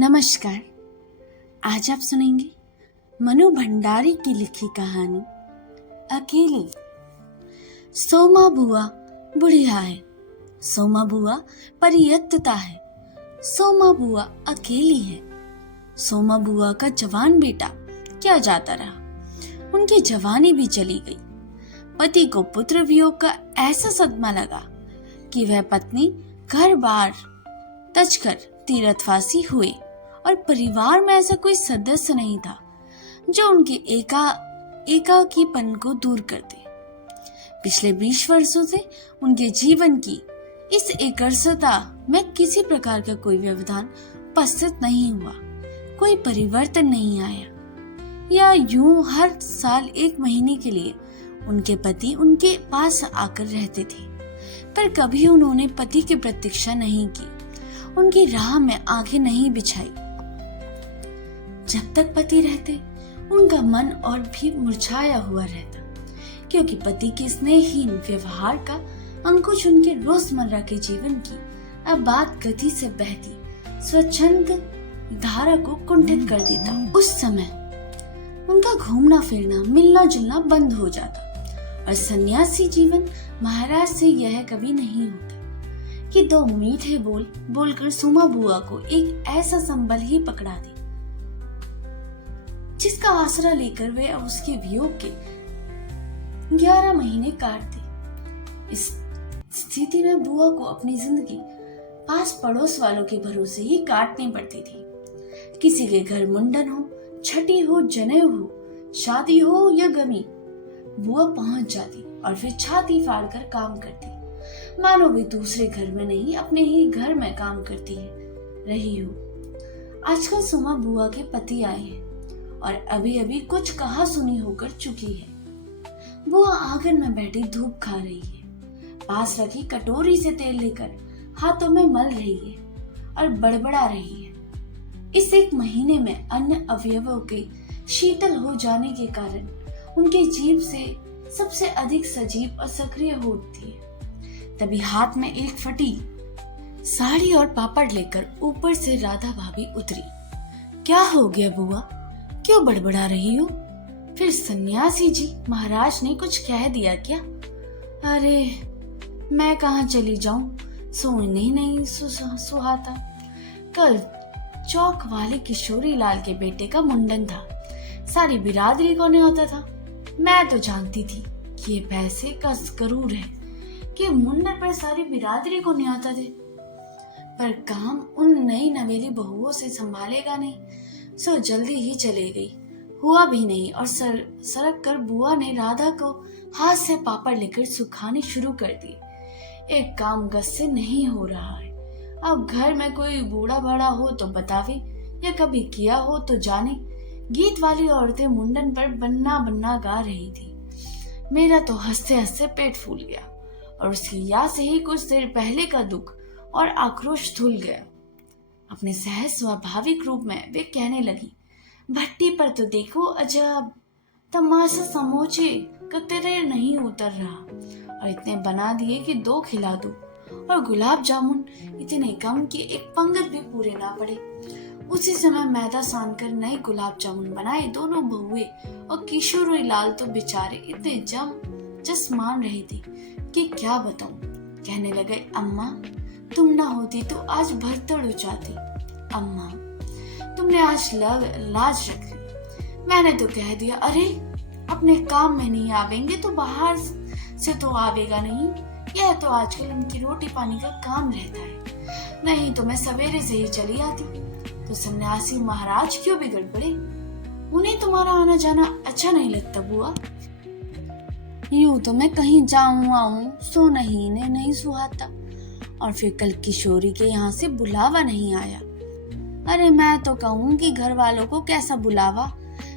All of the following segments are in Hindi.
नमस्कार। आज आप सुनेंगे मनु भंडारी की लिखी कहानी अकेली। सोमा बुआ बुढ़िया है, सोमा बुआ परियत्तता है, सोमा बुआ अकेली है। सोमा बुआ का जवान बेटा क्या जाता रहा, उनकी जवानी भी चली गई। पति को पुत्र वियोग का ऐसा सदमा लगा कि वह पत्नी घर बार तज कर तीर्थवासी हुए और परिवार में ऐसा कोई सदस्य नहीं था जो उनके एकाकीपन को दूर कर दे। पिछले 20 वर्षों से उनके जीवन की इस एकरसता में किसी प्रकार का कोई व्यवधान उपस्थित नहीं हुआ, कोई परिवर्तन नहीं आया। या यूं हर साल 1 महीने के लिए उनके पति उनके पास आकर रहते थे, पर कभी उन्होंने पति की प्रतीक्षा नहीं की, उनकी राह में आंखें नहीं बिछाई। जब तक पति रहते उनका मन और भी मुरझाया हुआ रहता, क्योंकि पति के स्नेहहीन व्यवहार का अंकुश उनके रोजमर्रा के जीवन की अबाध गति से बहती स्वच्छंद धारा को कुंठित कर देता। उस समय उनका घूमना फिरना मिलना जुलना बंद हो जाता और सन्यासी जीवन महाराज से यह कभी नहीं होता कि 2 मीठे बोल बोलकर सोमा बुआ को एक ऐसा संबल ही पकड़ा दे जिसका आसरा लेकर वे उसके वियोग के 11 महीने काट दे। इस स्थिति में बुआ को अपनी जिंदगी पास पड़ोस वालों के भरोसे ही काटनी पड़ती थी। किसी के घर मुंडन हो, छठी हो, जनेऊ हो, शादी हो या गमी, बुआ पहुंच जाती और फिर छाती फाड़कर काम करती, मानो वे दूसरे घर में नहीं अपने ही घर में काम करती रही हो। आजकल सोमा बुआ के पति आए हैं और अभी अभी कुछ कहा सुनी होकर चुकी है। बुआ आंगन में बैठी धूप खा रही है, पास रखी कटोरी से तेल लेकर हाथों में मल रही है और बड़बड़ा रही है। इस 1 महीने में अन्य अवयवों के शीतल हो जाने के कारण उनके जीभ से सबसे अधिक सजीव और सक्रिय हो उठती है। तभी हाथ में एक फटी साड़ी और पापड़ लेकर ऊपर से राधा भाभी उतरी। क्या हो गया बुआ, क्यों बड़बड़ा रही हो? फिर सन्यासी जी महाराज ने कुछ कह दिया क्या? अरे मैं कहाँ चली जाऊं, सोने ही नहीं सुहाता। कल चौक वाले किशोरी लाल के बेटे का मुंडन था, सारी बिरादरी को न्योता था। मैं तो जानती थी कि ये पैसे का करूर है कि मुंडन पर सारी बिरादरी को न्योता दे, पर काम उन नई नवेली बहुओं से संभालेगा नहीं, सो जल्दी ही चली गई। हुआ भी नहीं और सरक कर बुआ ने राधा को हाथ से पापड़ लेकर सुखाने शुरू कर दी। एक काम गस से नहीं हो रहा है। अब घर में कोई बूढ़ा बड़ा हो तो बतावे, या कभी किया हो तो जाने। गीत वाली औरतें मुंडन पर बन्ना बन्ना गा रही थी। मेरा तो हंसते हंसते पेट फूल गया और उसकी याद से ही कुछ देर पहले का दुख और आक्रोश धुल गया। अपने सहज स्वाभाविक रूप में वे कहने लगी, भट्टी पर तो देखो अजब तमाशा, समोचे कतरे नहीं उतर रहा और इतने बना दिए कि 2 खिला दो, और गुलाब जामुन इतने कम कि एक पंगत भी पूरे ना पड़े। उसी समय मैदा सान कर नए गुलाब जामुन बनाए। दोनों बहुए और किशोरी लाल तो बेचारे इतने जस मान रहे थे कि क्या बताऊं। कहने लगे, अम्मा तुम ना होती तो आज भरतड़ हो जाती। अम्मा तुमने आज लाज रखी। मैंने तो कह दिया, अरे अपने काम में नहीं आवेंगे तो बाहर से तो आवेगा नहीं। यह तो आजकल उनकी रोटी पानी का काम रहता है, नहीं तो मैं सवेरे से ही चली आती। तो सन्यासी महाराज क्यों बिगड़ पड़े? उन्हें तुम्हारा आना जाना अच्छा नहीं लगता बुआ? यूं तो मैं कहीं जाऊं आऊं सो नहीं सुहाता, और फिर कल किशोरी के यहाँ से बुलावा नहीं आया। अरे मैं तो कहूँ कि घर वालों को कैसा बुलावा,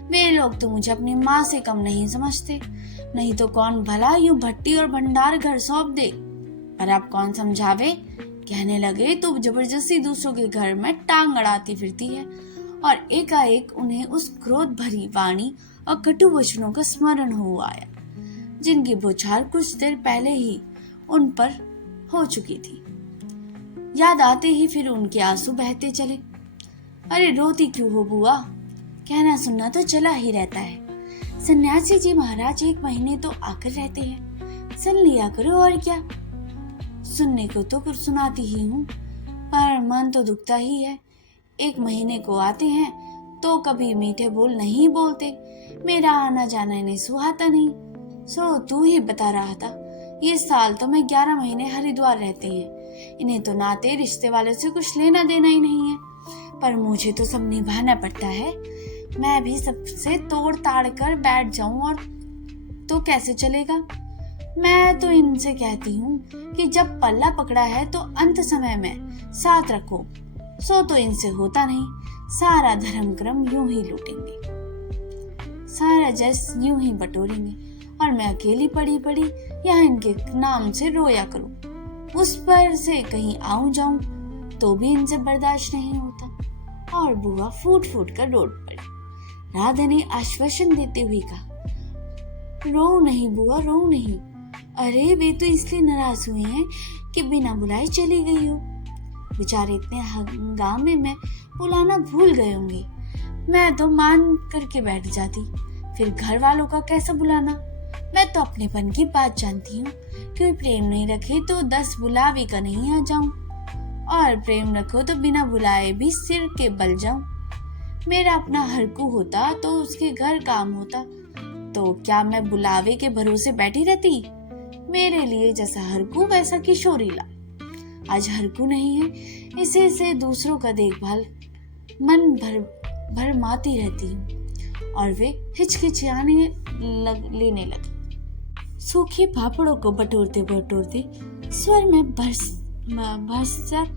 वे लोग तो मुझे अपनी माँ से कम नहीं समझते, नहीं तो कौन भला यूं भट्टी और भंडार घर सौंप दे। पर अब कौन समझावे। कहने लगे तो जबरदस्ती दूसरों के घर में टांग अड़ाती फिरती है, और एकाएक उन्हें उस क्रोध भरी वाणी और कटु वचनों का स्मरण हो आया जिनकी बौछार कुछ देर पहले ही उन पर हो चुकी थी। याद आते ही फिर उनके आंसू बहते चले। अरे रोती क्यों हो बुआ, कहना सुनना तो चला ही रहता है। सन्यासी जी महाराज 1 महीने तो आकर रहते हैं, सुन लिया करो और क्या। सुनने को तो कुछ सुनाती ही हूँ, पर मन तो दुखता ही है। 1 महीने को आते हैं तो कभी मीठे बोल नहीं बोलते, मेरा आना जाना इन्हें सुहाता नहीं। सो तू ही बता रहा था, ये साल तो मैं 11 महीने हरिद्वार रहते हैं, इन्हें तो नाते रिश्ते वाले से कुछ लेना देना ही नहीं है, पर मुझे तो सब निभाना पड़ता है। मैं भी सबसे तोड़ ताड़ कर बैठ जाऊं और तो कैसे चलेगा। मैं तो इनसे कहती हूँ कि जब पल्ला पकड़ा है तो अंत समय में साथ रखो। सो तो इनसे होता नहीं, सारा धर्म क्रम यूं ही लूटेंगे, सारा जस यूं ही बटोरेंगे, और मैं अकेली पड़ी पड़ी यहाँ इनके नाम से रोया करूं। उस पर से कहीं आऊं जाऊं तो भी इनसे बर्दाश्त नहीं होता। और बुआ फूट फूट कर रोड पड़ी। राधा ने आश्वासन देते हुए कहा, रो नहीं बुआ, रो नहीं। अरे वे तो इसलिए नाराज हुए हैं कि बिना बुलाए चली गई हो। बेचारे इतने हंगामे में बुलाना भूल गए होंगे। मैं तो मान करके बैठ जाती, फिर घर वालों का कैसा बुलाना। मैं तो अपनेपन की बात जानती हूँ, कोई प्रेम नहीं रखे तो 10 बुलावे का नहीं आ जाऊं, और प्रेम रखो तो बिना बुलाए भी सिर के बल जाऊं। मेरा अपना हरकू होता तो उसके घर काम होता, तो क्या मैं बुलावे के भरोसे बैठी रहती। मेरे लिए जैसा हरकू वैसा किशोरी ला। आज हरकू नहीं है, इसे से दूसरों का देखभाल मन भर माती रहती हूँ, और वे हिचकिचाने लेने लगी। सूखे पापड़ों को बटोरते बटोरते स्वर में भरसक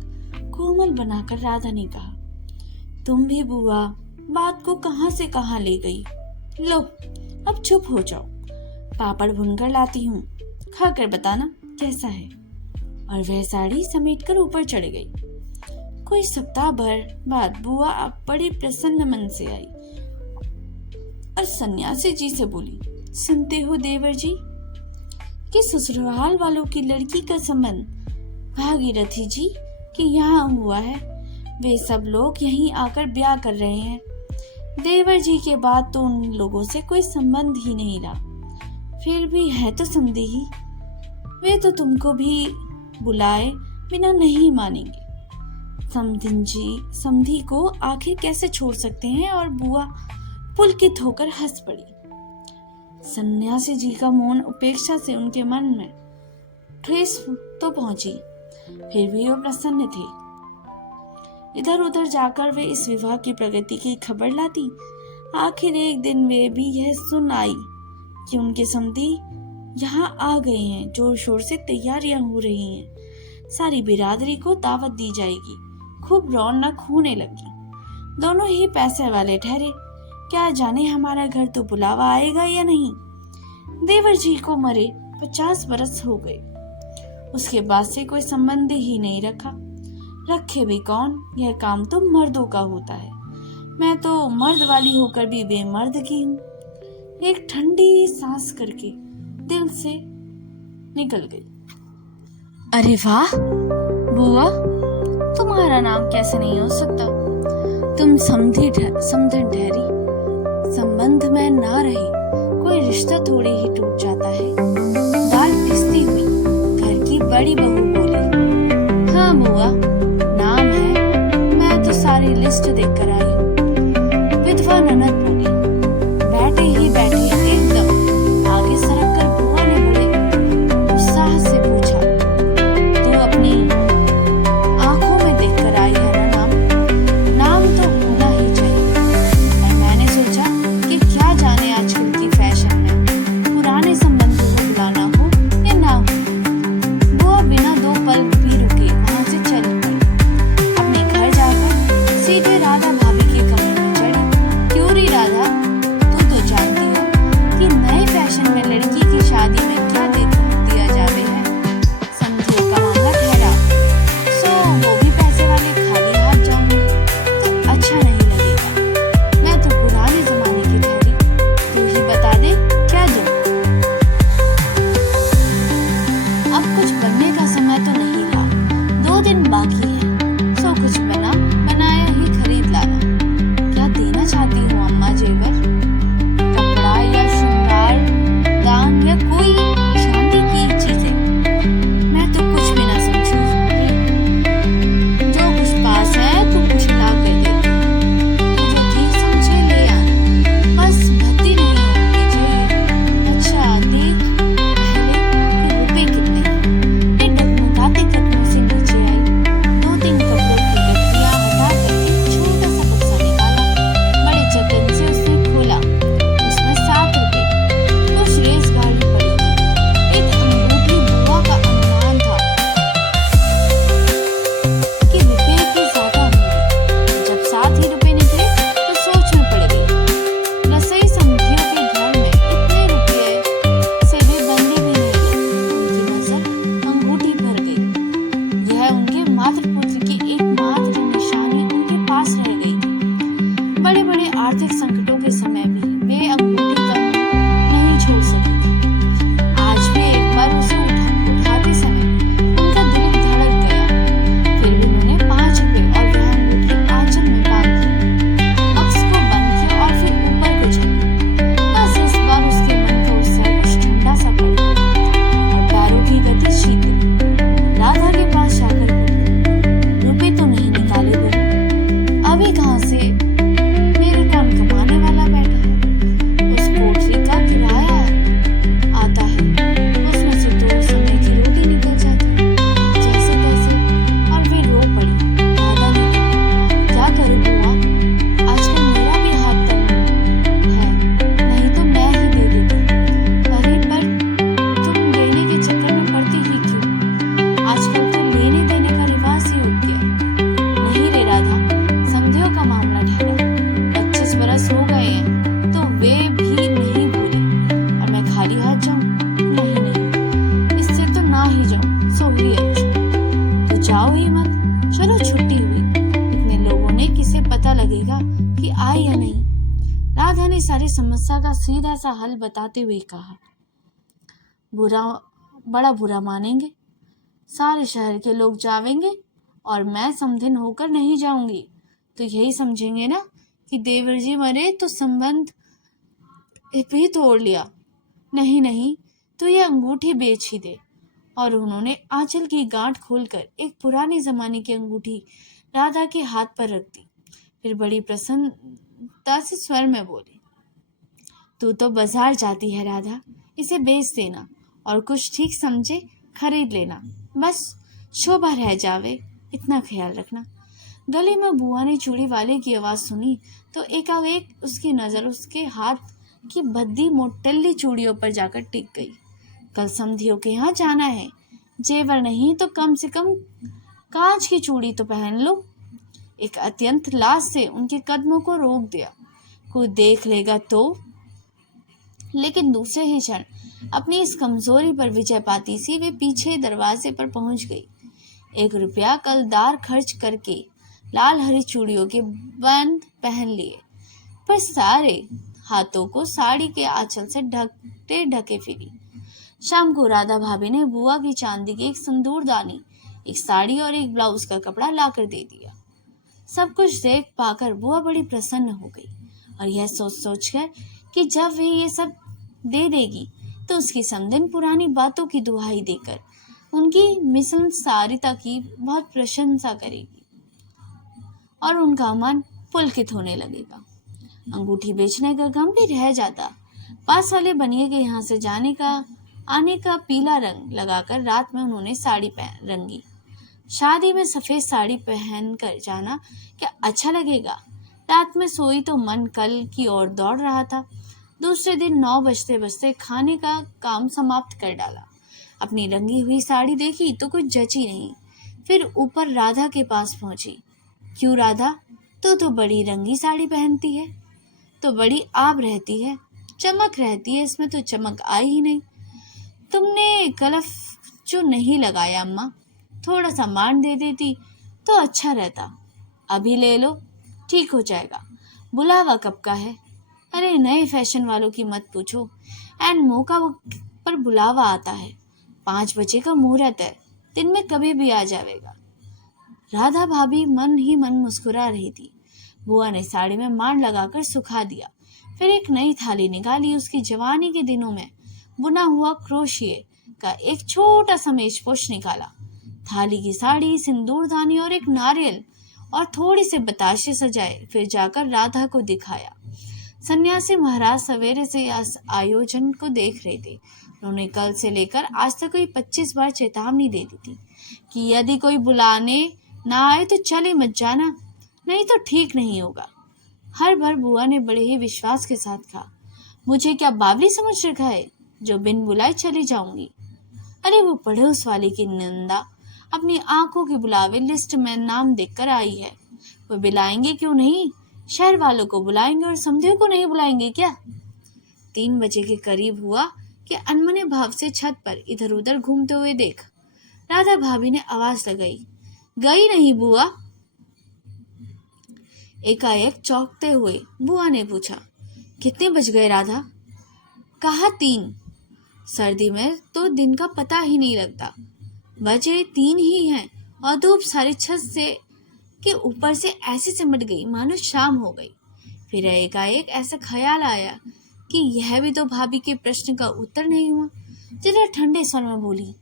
कोमल बनाकर राधा ने कहा, तुम भी बुआ बात को कहां से कहां ले गई। लो अब चुप हो जाओ, पापड़ भुनकर लाती हूँ, खाकर बताना कैसा है। और वह साड़ी समेटकर ऊपर चढ़ गई। कोई सप्ताह भर बाद बुआ अब बड़ी प्रसन्न मन से आई और सन्यासी जी से बोली, सुनते हो देवर जी कि ससुराल वालों की लड़की का संबंध भागीरथी जी कि यहाँ हुआ है। वे सब लोग यहीं आकर ब्याह कर रहे हैं। देवर जी के बाद तो उन लोगों से कोई संबंध ही नहीं रहा, फिर भी है तो समधी ही। वे तो तुमको भी बुलाए बिना नहीं मानेंगे। समधी को आखिर कैसे छोड़ सकते हैं। और बुआ पुलकित होकर हंस पड़ी। सन्यासी जी का मौन उपेक्षा से उनके मन में ठेस तो पहुंची, फिर भी वो प्रसन्न थे। इधर उधर जाकर वे इस विवाह की प्रगति की खबर लाती। आखिर एक दिन वे भी यह सुन आई कि उनके समधी यहाँ आ गए हैं। जोर शोर से तैयारियां हो रही हैं, सारी बिरादरी को दावत दी जाएगी। खूब रौनक होने लगी। दोनों ही पैसे वाले ठहरे। क्या जाने हमारा घर तो बुलावा आएगा या नहीं। देवर जी को मरे 50 बरस हो गए, उसके बाद से कोई संबंध ही नहीं रखा। रखे भी कौन, यह काम तो मर्दों का होता है। मैं तो मर्द वाली होकर भी बेमर्द की हूँ। एक ठंडी सांस करके दिल से निकल गई। अरे वाह बुआ, तुम्हारा नाम कैसे नहीं हो सकता। तुम समधन ठहरी। संबंध में ना रहे कोई रिश्ता थोड़ी ही टूट जाता है। दाल पिसती हुई घर की बड़ी बहू बोली, हाँ बुआ नाम है, मैं तो सारी लिस्ट देख कर आई हूँ। विधवा ननद बोली। बैठे ही बैठे एकदम आगे सरक कर बुआ ने बड़े उत्साह से पूछा, तू अपनी आंखों में देख कर आई है ना नाम? नाम तो होना ही चाहिए। और मैंने सोचा कि क्या जाने आजकल की फैशन में पुराने संबंधों को बुलाना हो या ना हो। बुआ बिना 2 पल भी रुके वहां से चल पड़ी। अपने घर जाकर सीधे राधा भाभी के कमरे में चढ़ी। क्यों री राधा आर्थिक संकटों के समय भी वे अंगूठी कम नहीं छोड़ सकी थी। आज भी एक बार उसे उठाते समय उनका दिल धड़क गया। फिर भी उन्होंने 5 रुपए और वह अंगूठी आंचल में बांध दी, बक्स को बंद किया और फिर ऊपर को चली। बस इस बार उसके मन को उससे कुछ ठंडा सा पड़ा और पैरों की गति शीतल। राधा के पास जाकर बोली, रुपए तो नहीं निकाले बहू, अभी कहाँ से? मेरे कौन कमाने वाला बैठा है? उस कोठरी का किराया आता है, उसमें से तो समय की रोटी निकल जाती जैसे तैसे। और वे रो पड़ी। राधा ने कहा, क्या करूं बुआ, आजकल मेरा भी हाथ तंग है, नहीं तो मैं ही दे देती। अरे पर तुम देने के चक्कर में पड़ती ही क्यों? आजकल तो लेने देने का रिवाज ही उठ गया। नहीं रे राधा, समझियो का मामला ठहरा। 25 बरस हो गए हैं तो वे भी नहीं भूले, और मैं खाली हाथ जाऊं? नहीं नहीं, इससे तो ना ही जाऊं, सो ही अच्छा। तो जाओ ही मत, चलो छुट्टी हुई, इतने लोगों ने किसे पता लगेगा कि आई या नहीं। राधा ने सारी समस्या का सीधा सा हल बताते हुए कहा, बड़ा बुरा मानेंगे, सारे शहर के लोग जावेंगे और मैं समधिन होकर नहीं जाऊंगी तो यही समझेंगे ना कि देवर जी मरे तो संबंध भी तोड़ लिया। नहीं नहीं, तो ये अंगूठी बेच ही दे। और उन्होंने आंचल की गांठ खोलकर एक पुराने जमाने की अंगूठी राधा के हाथ पर रख दी। फिर बड़ी प्रसन्नता से स्वर में बोली, तू तो बाजार जाती है राधा, इसे बेच देना और कुछ ठीक समझे खरीद लेना, बस शोभा रह जावे, इतना ख्याल रखना। गली में बुआ ने चूड़ी वाले की आवाज सुनी तो एकाएक उसकी नजर उसके हाथ की भद्दी मोटल्ली चूड़ियों पर जाकर टिक गई। कल समधियों के यहाँ जाना है, जेवर नहीं तो कम से कम कांच की चूड़ी तो पहन लो। एक अत्यंत लाज से उनके कदमों को रोक दिया, कोई देख लेगा तो। लेकिन दूसरे ही क्षण अपनी इस कमजोरी पर विजय पाती सी वे पीछे दरवाजे पर पहुंच गई। 1 रुपया कलदार खर्च करके लाल हरी चूड़ियों के बंद पहन लिए, पर सारे हाथों को साड़ी के आंचल से ढकते ढके फिरी। शाम को राधा भाभी ने बुआ की चांदी की एक सिंदूरदानी, एक साड़ी और एक ब्लाउज का कपड़ा लाकर दे दिया। सब कुछ देख पाकर बुआ बड़ी प्रसन्न हो गई और यह सोच कर कि जब वे ये सब दे देगी तो उसकी समधिन पुरानी बातों की दुहाई देकर उनकी मिशनसारिता की बहुत प्रशंसा करेगी और उनका मन पुलकित होने लगेगा। अंगूठी बेचने का गम भी रह जाता। पास वाले बनिए के यहाँ से आने का पीला रंग लगाकर रात में उन्होंने साड़ी रंगी। शादी में सफेद साड़ी पहन कर जाना क्या अच्छा लगेगा? रात में सोई तो मन कल की ओर दौड़ रहा था। दूसरे दिन 9 बजते बजते खाने का काम समाप्त कर डाला। अपनी रंगी हुई साड़ी देखी तो कुछ जची नहीं। फिर ऊपर राधा के पास पहुंची। क्यों राधा, तू तो बड़ी रंगी साड़ी पहनती है, तो बड़ी आब रहती है, चमक रहती है, इसमें तो चमक आई ही नहीं। तुमने कलफ जो नहीं लगाया अम्मा, थोड़ा सा मान दे देती तो अच्छा रहता। अभी ले लो, ठीक हो जाएगा। बुलावा कब का है? अरे नए फैशन वालों की मत पूछो, एंड मौका पर बुलावा आता है। 5 बजे का मुहूर्त है, दिन में कभी भी आ जाएगा। राधा भाभी मन ही मन मुस्कुरा रही थी। बुआ ने साड़ी में मान लगाकर सुखा दिया। फिर एक नई थाली निकाली। उसकी जवानी के दिनों में बुना हुआ क्रोशिये का एक छोटा सा मेजपोश निकाला। थाली की साड़ी, सिंदूरदानी और एक नारियल और थोड़ी से बताशे सजाए। फिर जाकर राधा को दिखाया। सन्यासी महाराज सवेरे से आयोजन को देख रहे थे। उन्होंने कल से लेकर आज तक कोई 25 बार चेतावनी दे दी थी कि यदि कोई बुलाने ना आए तो चले मत जाना, नहीं तो ठीक नहीं होगा। हर बार बुआ ने बड़े ही विश्वास के साथ कहा, मुझे क्या बावली समझ रखा है जो बिन बुलाए चली जाऊंगी? अरे वो पड़ोस वाले की निंदा अपनी आंखों के बुलावे लिस्ट में नाम देखकर आई है। वो बुलाएंगे क्यों नहीं? शहर वालों को बुलाएंगे और समधियों को नहीं बुलाएंगे क्या? 3 बजे के करीब हुआ कि अनमने भाव से छत पर इधर उधर घूमते हुए देख राधा भाभी ने आवाज लगाई, गई नहीं बुआ? एकाएक चौंकते हुए बुआ ने पूछा, कितने बज गए राधा? कहा 3। सर्दी में तो दिन का पता ही नहीं लगता। बजे 3 ही हैं और धूप सारी छत से के ऊपर से ऐसे सिमट गई मानो शाम हो गई। फिर एकाएक ऐसा ख्याल आया कि यह भी तो भाभी के प्रश्न का उत्तर नहीं हुआ। जरा ठंडे स्वर में बोली,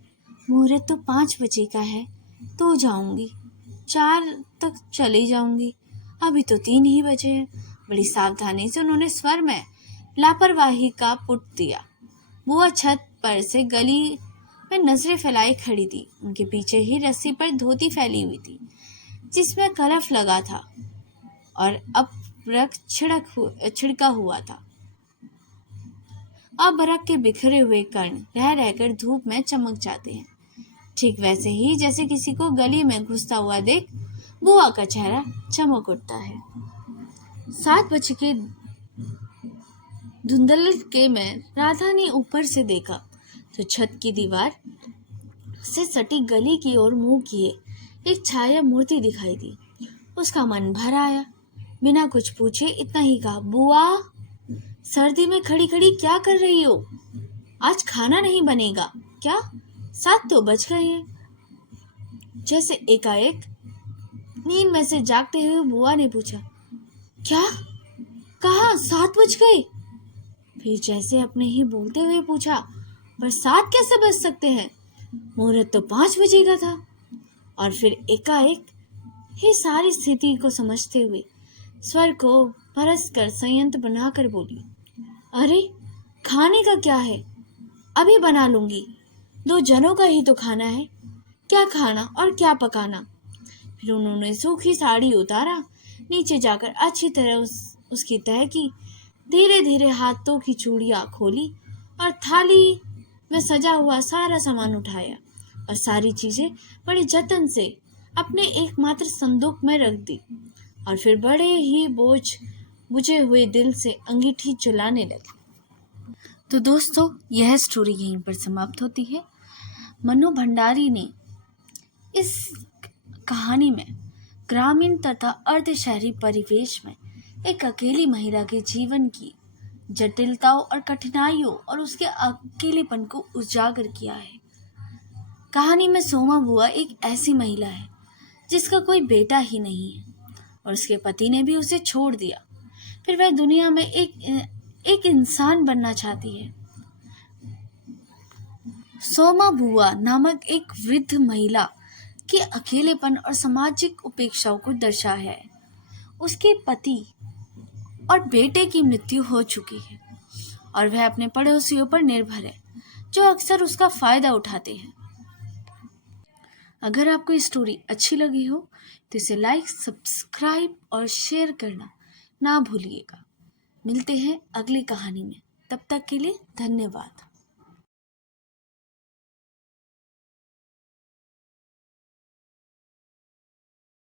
मुहूर्त तो 5 बजे का है, तो जाऊंगी, 4 तक चली जाऊंगी, अभी तो 3 ही बजे हैं। बड़ी सावधानी से उन्होंने स्वर में लापरवाही का पुट दिया। बुआ छत पर से गली में नजरें फैलाए खड़ी थी। उनके पीछे ही रस्सी पर धोती फैली हुई थी जिसमें कलफ लगा था और अब बरक छिड़का हुआ था। अब बरक के बिखरे हुए कण रह रहकर धूप में चमक जाते हैं, ठीक वैसे ही जैसे किसी को गली में घुसता हुआ देख बुआ का चेहरा चमक उठता है। 7 बजे के धुंधलके में राधा ने ऊपर से देखा तो छत की दीवार से सटी गली की ओर मुंह किए एक छाया मूर्ति दिखाई दी। उसका मन भर आया। बिना कुछ पूछे इतना ही कहा, बुआ, सर्दी में खड़ी खड़ी क्या कर रही हो? आज खाना नहीं बनेगा क्या? 7 तो बज गए हैं। जैसे एकाएक नींद में से जागते हुए बुआ ने पूछा, क्या? कहा 7 बज गए? फिर जैसे अपने ही बोलते हुए पूछा, पर 7 कैसे बज सकते हैं? मुहूर्त तो 5 बजे का था। और फिर एकाएक ही सारी स्थिति को समझते हुए स्वर को परस कर संयंत्र बनाकर बोली, अरे खाने का क्या है, अभी बना लूंगी, 2 जनों का ही तो खाना है, क्या खाना और क्या पकाना। फिर उन्होंने सूखी साड़ी उतारा, नीचे जाकर अच्छी तरह उसकी तह की, धीरे धीरे हाथों की चूड़ियां खोली और थाली में सजा हुआ सारा सामान उठाया और सारी चीजें बड़े जतन से अपने एकमात्र संदूक में रख दी और फिर बड़े ही बुझे हुए दिल से अंगीठी जलाने लगी। तो दोस्तों, यह स्टोरी यहीं पर समाप्त होती है। मनु भंडारी ने इस कहानी में ग्रामीण तथा अर्ध शहरी परिवेश में एक अकेली महिला के जीवन की जटिलताओं और कठिनाइयों और उसके अकेलेपन को उजागर किया है। कहानी में सोमा बुआ एक ऐसी महिला है जिसका कोई बेटा ही नहीं है और उसके पति ने भी उसे छोड़ दिया। फिर वह दुनिया में एक इंसान बनना चाहती है। सोमा बुआ नामक एक वृद्ध महिला के अकेलेपन और सामाजिक उपेक्षाओं को दर्शाया है। उसके पति और बेटे की मृत्यु हो चुकी है और वह अपने पड़ोसियों पर निर्भर है जो अक्सर उसका फायदा उठाते हैं। अगर आपको ये स्टोरी अच्छी लगी हो तो इसे लाइक, सब्सक्राइब और शेयर करना ना भूलिएगा। मिलते हैं अगली कहानी में, तब तक के लिए धन्यवाद।